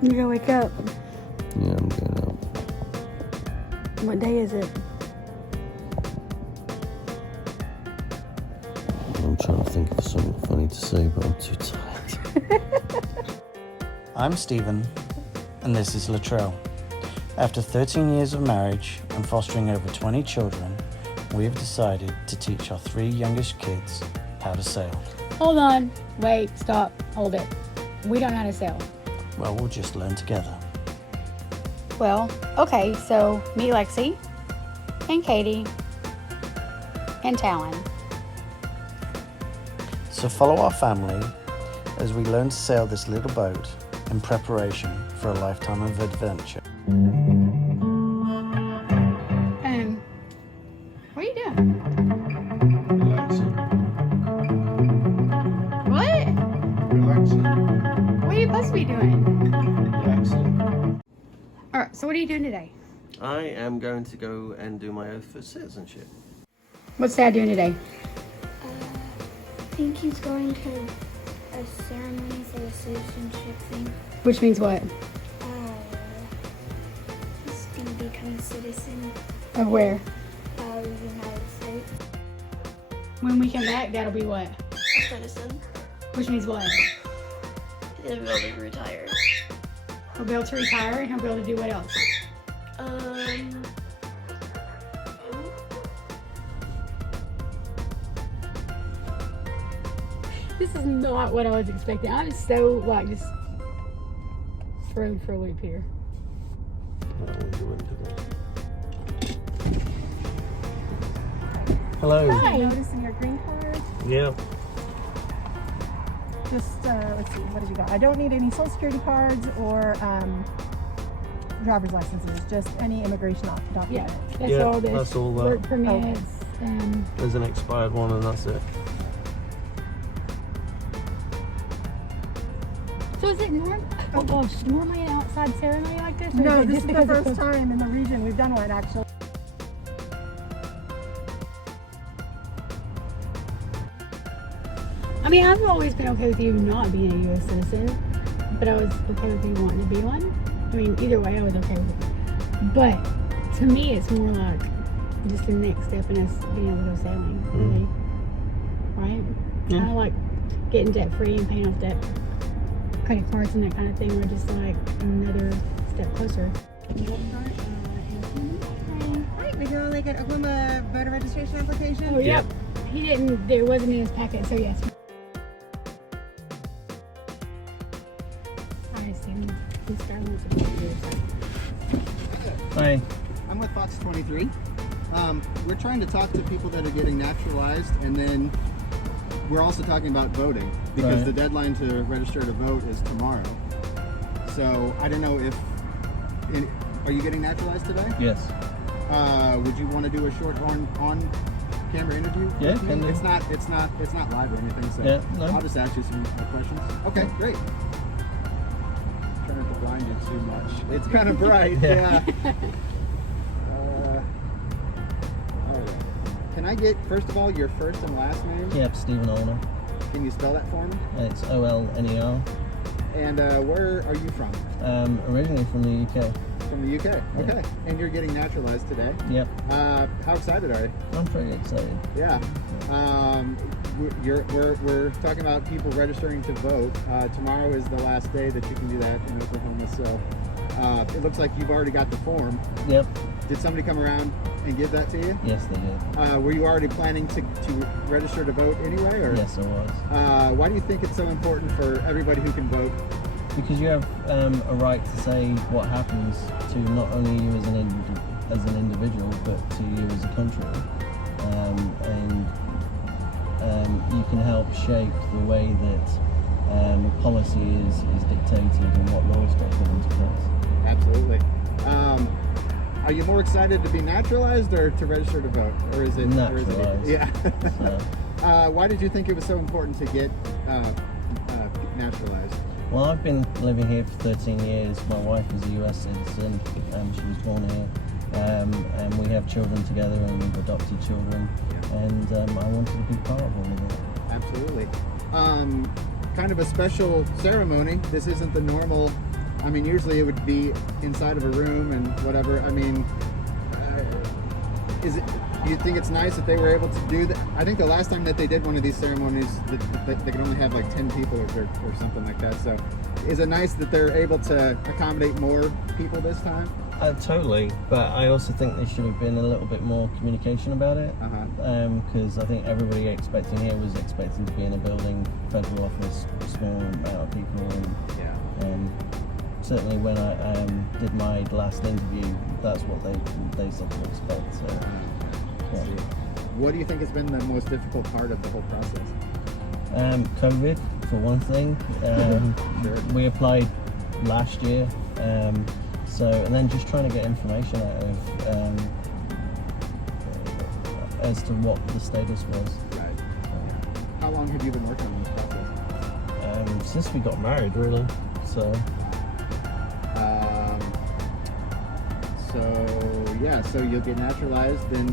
You gotta wake up. Yeah, I'm getting up. What day is it? I'm trying to think of something funny to say, but I'm too tired. I'm Stephen, and this is Latrell. After 13 years of marriage and fostering over 20 children, we have decided to teach our 3 youngest kids how to sail. Hold on. Wait, stop. Hold it. We don't know how to sail. Well, we'll just learn together. Well, okay, so meet Lexi and Katie and Talon. So follow our family as we learn to sail this little boat in preparation for a lifetime of adventure. What are you doing? Relaxing. What? Relaxing. What are you supposed to be doing? Relaxing. Alright, so what are you doing today? I am going to go and do my oath for citizenship. What's Dad doing today? I think he's going to a ceremony for the citizenship thing. Which means what? He's going to become a citizen Of where? of the United States. When we come back, that'll be what? A citizen. Which means what? He'll be able to retire. He'll be able to retire and he'll be able to do what else? This is not what I was expecting. I'm so, like, just thrown for a loop here. Hello. Hi. Noticing your green card. Yeah. Just let's see, what have you got? I don't need any social security cards or driver's licenses. Just any immigration document. Yeah, that's all this. that's all that. Work permits and There's an expired one and that's it. so is it normally an outside ceremony like this? Or No, is it this just is the because it's first time in the region we've done one actually. I mean, I've always been okay with you not being a U.S. citizen, but I was okay with you wanting to be one. I mean, either way, I was okay with it. But to me, it's more like just the next step in us being able to go sailing, really. Right? Yeah. Kind of like getting debt free and paying off debt, credit cards and that kind of thing. We're just like another step closer. Right, we're gonna like an Oklahoma voter registration application. Oh, yep. He didn't. It wasn't in his packet, so yes. I assume this guy wants to go to the other side. Hi. I'm with Fox 23. We're trying to talk to people that are getting naturalized, and then we're also talking about voting because Right. the deadline to register to vote is tomorrow. So I don't know if are you getting naturalized today? Yes. Would you want to do a short on camera interview? Yeah, with me? can do. It's not live or anything. So Yeah, no. I'll just ask you some questions. Okay, great. Trying to blind you too much. It's kind of bright. Yeah. All right. Can I get, first of all, your first and last name? Yep, Stephen Olner. Can you spell that for me? It's Olner. And where are you from? Originally from the UK. From the UK. Okay. And you're getting naturalized today. Yep. How excited are you? I'm pretty excited. Yeah. We're talking about people registering to vote. Tomorrow is the last day that you can do that in Oklahoma. So it looks like you've already got the form. Yep. Did somebody come around and give that to you? Yes, they did. Were you already planning to register to vote anyway? Or? Yes, I was. Why do you think it's so important for everybody who can vote? Because you have a right to say what happens to not only you as an individual, but to you as a country, and you can help shape the way that policy is dictated and what laws get put into place. Absolutely. Are you more excited to be naturalized or to register to vote, or is it Naturalized. Yeah. So, Why did you think it was so important to get naturalized? well, I've been living here for 13 years. My wife is a US citizen. She was born here. And we have children together and we've adopted children. And I wanted to be part of all of it. Absolutely. Kind of a special ceremony. This isn't the normal I mean, usually it would be inside of a room and whatever. I mean, do you think it's nice that they were able to do that? I think the last time that they did one of these ceremonies, they could only have like 10 people or something like that. So is it nice that they're able to accommodate more people this time? Totally, but I also think there should have been a little bit more communication about it. Because I think everybody expecting here was expecting to be in a building, federal office, small amount of people, and certainly when I did my last interview, that's what they said to expect. So, yeah. What do you think has been the most difficult part of the whole process? COVID, for one thing. We applied last year. And then just trying to get information out of as to what the status was. Right. How long have you been working on this process? Since we got married, really. So so you'll get naturalized, and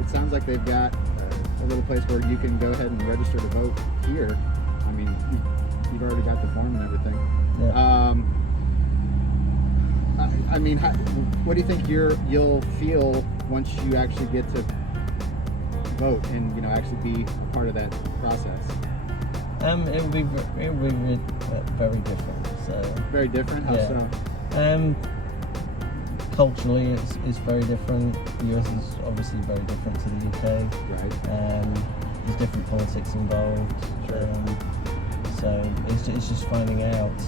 it sounds like they've got a little place where you can go ahead and register to vote here. I mean, you've already got the form and everything. Yeah. I mean, what do you think you'll feel once you actually get to vote and actually be part of that process? It would be very different. So very different. How so? Culturally, it's very different. The US is obviously very different to the UK. Right. There's different politics involved. Sure. So it's just finding out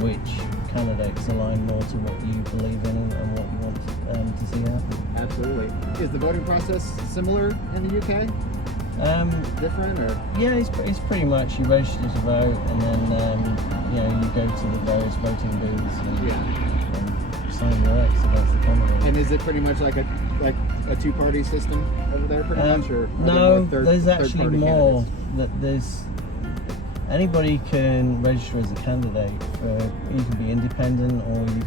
which candidates align more to what you believe in and what you want to see happen. Absolutely. Is the voting process similar in the UK? Different or? Yeah, it's pretty much you register to vote, and then you go to the various voting booths and sign your X against the candidate. And is it pretty much like a two-party system over there, pretty much, or no? There's actually more. There's anybody can register as a candidate. You can be independent, or you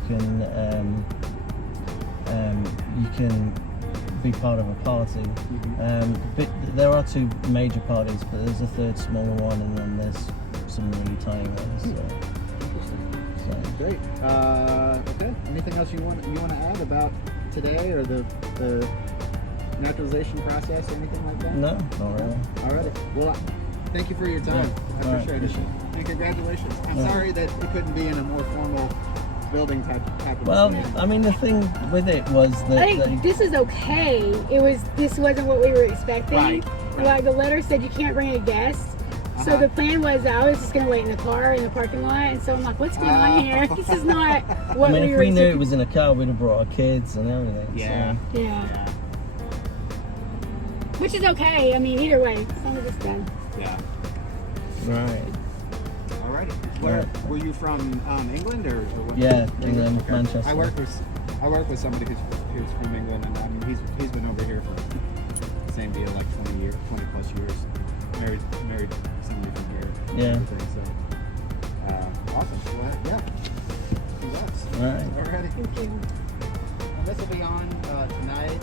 can be part of a party. But there are two major parties, but there's a third smaller one, and then there's some really tiny ones. So. Great. Okay. Anything else you want to add about today or the naturalization process, or anything like that? No, not really. All right. Well, thank you for your time. I appreciate it. And congratulations. I'm sorry that it couldn't be in a more formal building type of Well, stand. I mean, the thing with it was that I think this is okay. This wasn't what we were expecting. Right. Like the letter said, you can't bring a guest. So the plan was that I was just gonna wait in the car in the parking lot, and so I'm like, what's going on here? This is not what we if were we knew it expecting. was in a car, we'd have brought our kids and everything. Yeah. So. Yeah. Which is okay. I mean, either way, as long as it's done. Yeah. Right. Alrighty. Where were you from? England or what? Yeah, England, Manchester. I work with somebody who's from England, and I mean he's been over here for the same deal, like 20 plus years. Married somebody from here. Yeah. So awesome. Well, yeah. Congrats. All right. Alrighty. Thank you. Well, this will be on tonight,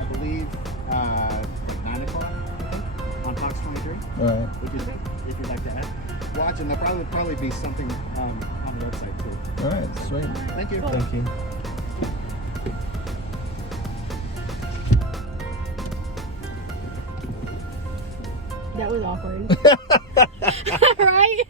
I believe, 9 o'clock, I think, on Fox 23. All right. Which is, if you'd like to watch, and there'll probably be something on the website too. All right. Sweet. Thank you. Thank you. That was awkward. Right?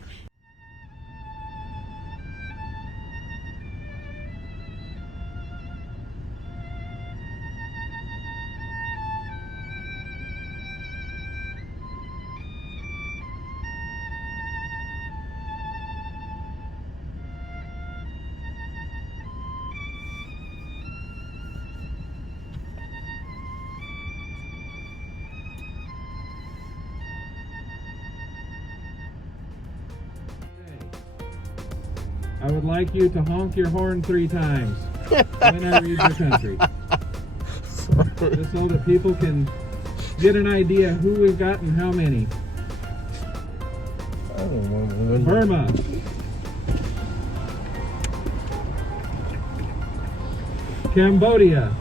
I would like you to honk your horn 3 times when I read your country. Just so that people can get an idea who we've got and how many. Burma. Cambodia.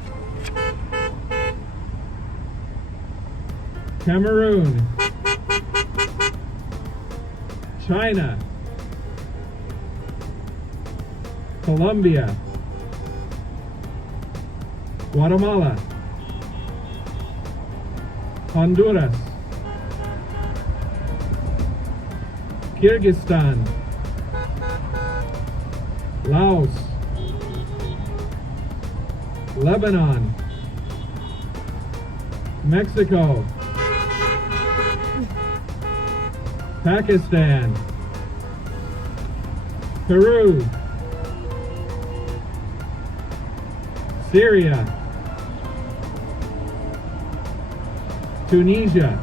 Cameroon. China. Colombia, Guatemala, Honduras, Kyrgyzstan, Laos, Lebanon, Mexico, Pakistan, Peru, Syria, Tunisia,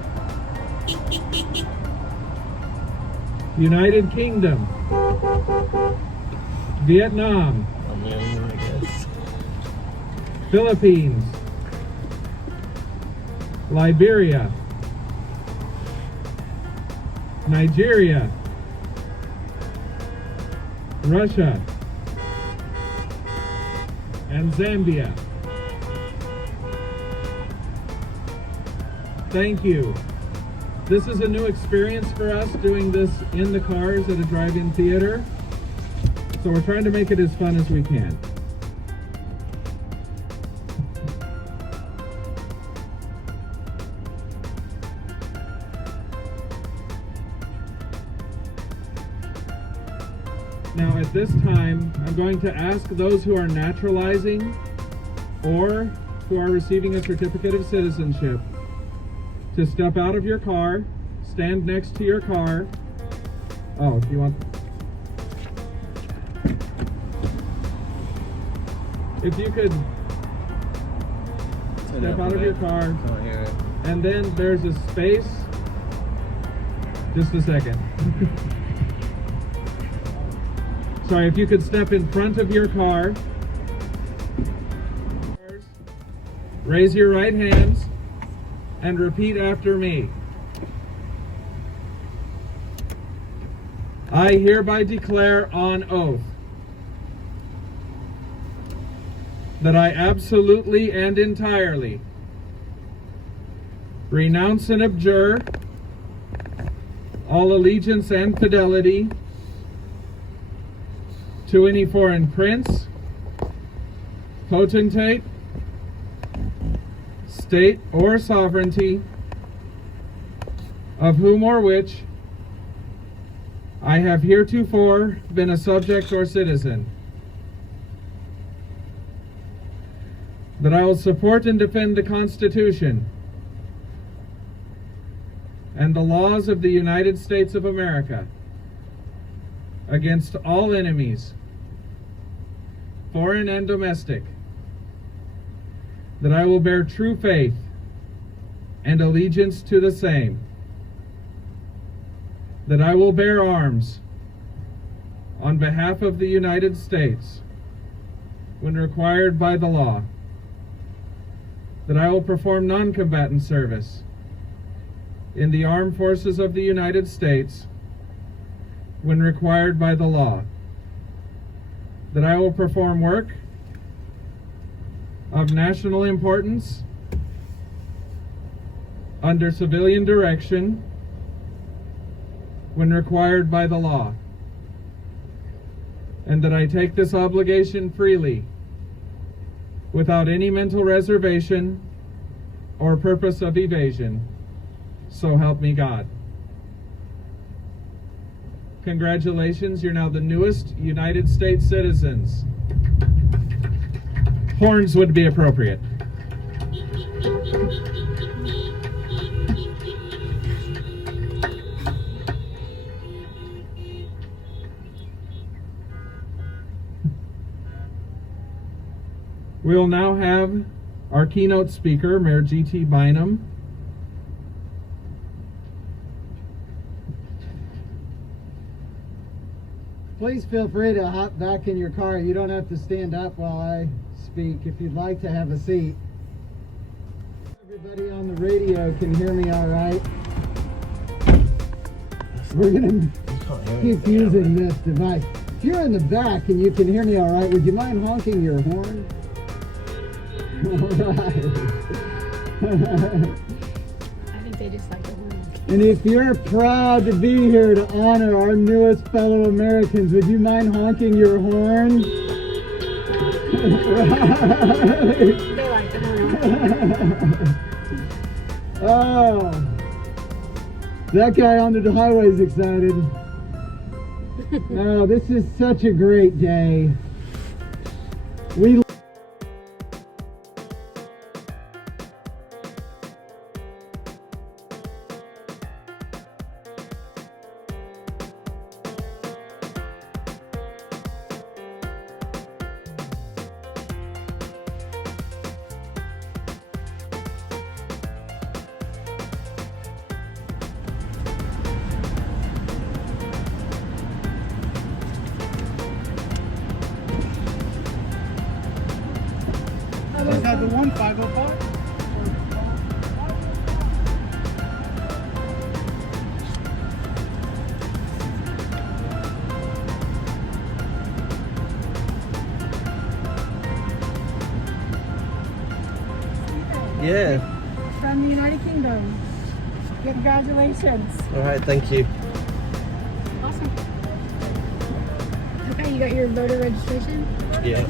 United Kingdom, Vietnam, I guess. Philippines, Liberia, Nigeria, Russia, and Zambia. Thank you. This is a new experience for us doing this in the cars at a drive-in theater. So we're trying to make it as fun as we can. Now at this time, I'm going to ask those who are naturalizing or who are receiving a certificate of citizenship to step out of your car, stand next to your car. Oh, if you want. If you could step out of your car, Can't hear it. and then there's a space. Just a second. Sorry, if you could step in front of your car. Raise your right hands and repeat after me. I hereby declare on oath that I absolutely and entirely renounce and abjure all allegiance and fidelity to any foreign prince, potentate, state, or sovereignty, of whom or which I have heretofore been a subject or citizen, that I will support and defend the Constitution and the laws of the United States of America against all enemies, foreign and domestic, that I will bear true faith and allegiance to the same, that I will bear arms on behalf of the United States when required by the law, that I will perform non-combatant service in the armed forces of the United States when required by the law, that I will perform work of national importance under civilian direction when required by the law, and that I take this obligation freely without any mental reservation or purpose of evasion. So help me God. Congratulations, you're now the newest United States citizens. Horns would be appropriate. We'll now have our keynote speaker, Mayor G.T. Bynum. Please feel free to hop back in your car. You don't have to stand up while I speak. If you'd like to have a seat. Everybody on the radio can hear me all right. We're going to keep using this device. If you're in the back and you can hear me all right, would you mind honking your horn? All right. I think they just like the one. And if you're proud to be here to honor our newest fellow Americans, would you mind honking your horn? They like the horn. Oh, that guy on the highway is excited. Oh, this is such a great day. We is that the 1505? Yeah. From the United Kingdom. Congratulations. All right. Thank you. Awesome. Okay, you got your voter registration? Yeah.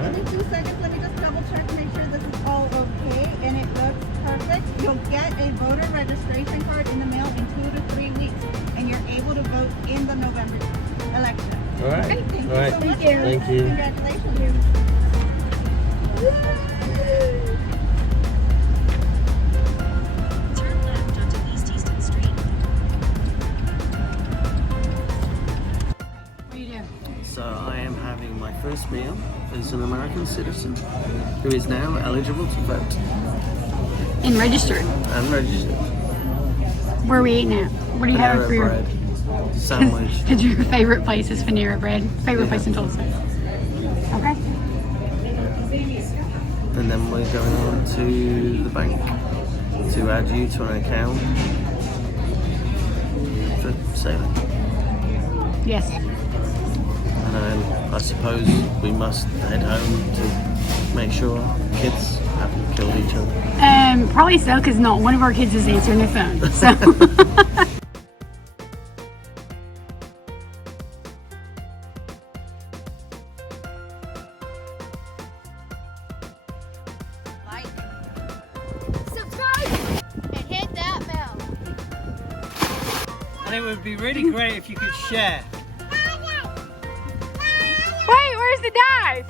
Give me 2 seconds. Let me just double check, make sure this is all okay, and it looks perfect. You'll get a voter registration card in the mail in 2 to 3 weeks, and you're able to vote in the November election. All right. Okay, thank All right. you so much. Thank you. Congratulations. Turn left onto East Easton Street. What do you do? So I am having my first meal as an American citizen who is now eligible to vote And registered. and registered. Where are we eating at? What do you have Panera for your bread sandwich. Because your favorite place is Panera Bread. Favorite place in Tulsa. Okay. And then we're going on to the bank to add you to an account for saving. Yes. And then I suppose we must head home to make sure kids haven't killed each other. Probably so, because not one of our kids is answering their phone. So. Like, subscribe, and hit that bell. And it would be really great if you could share. Wait, where's the dive?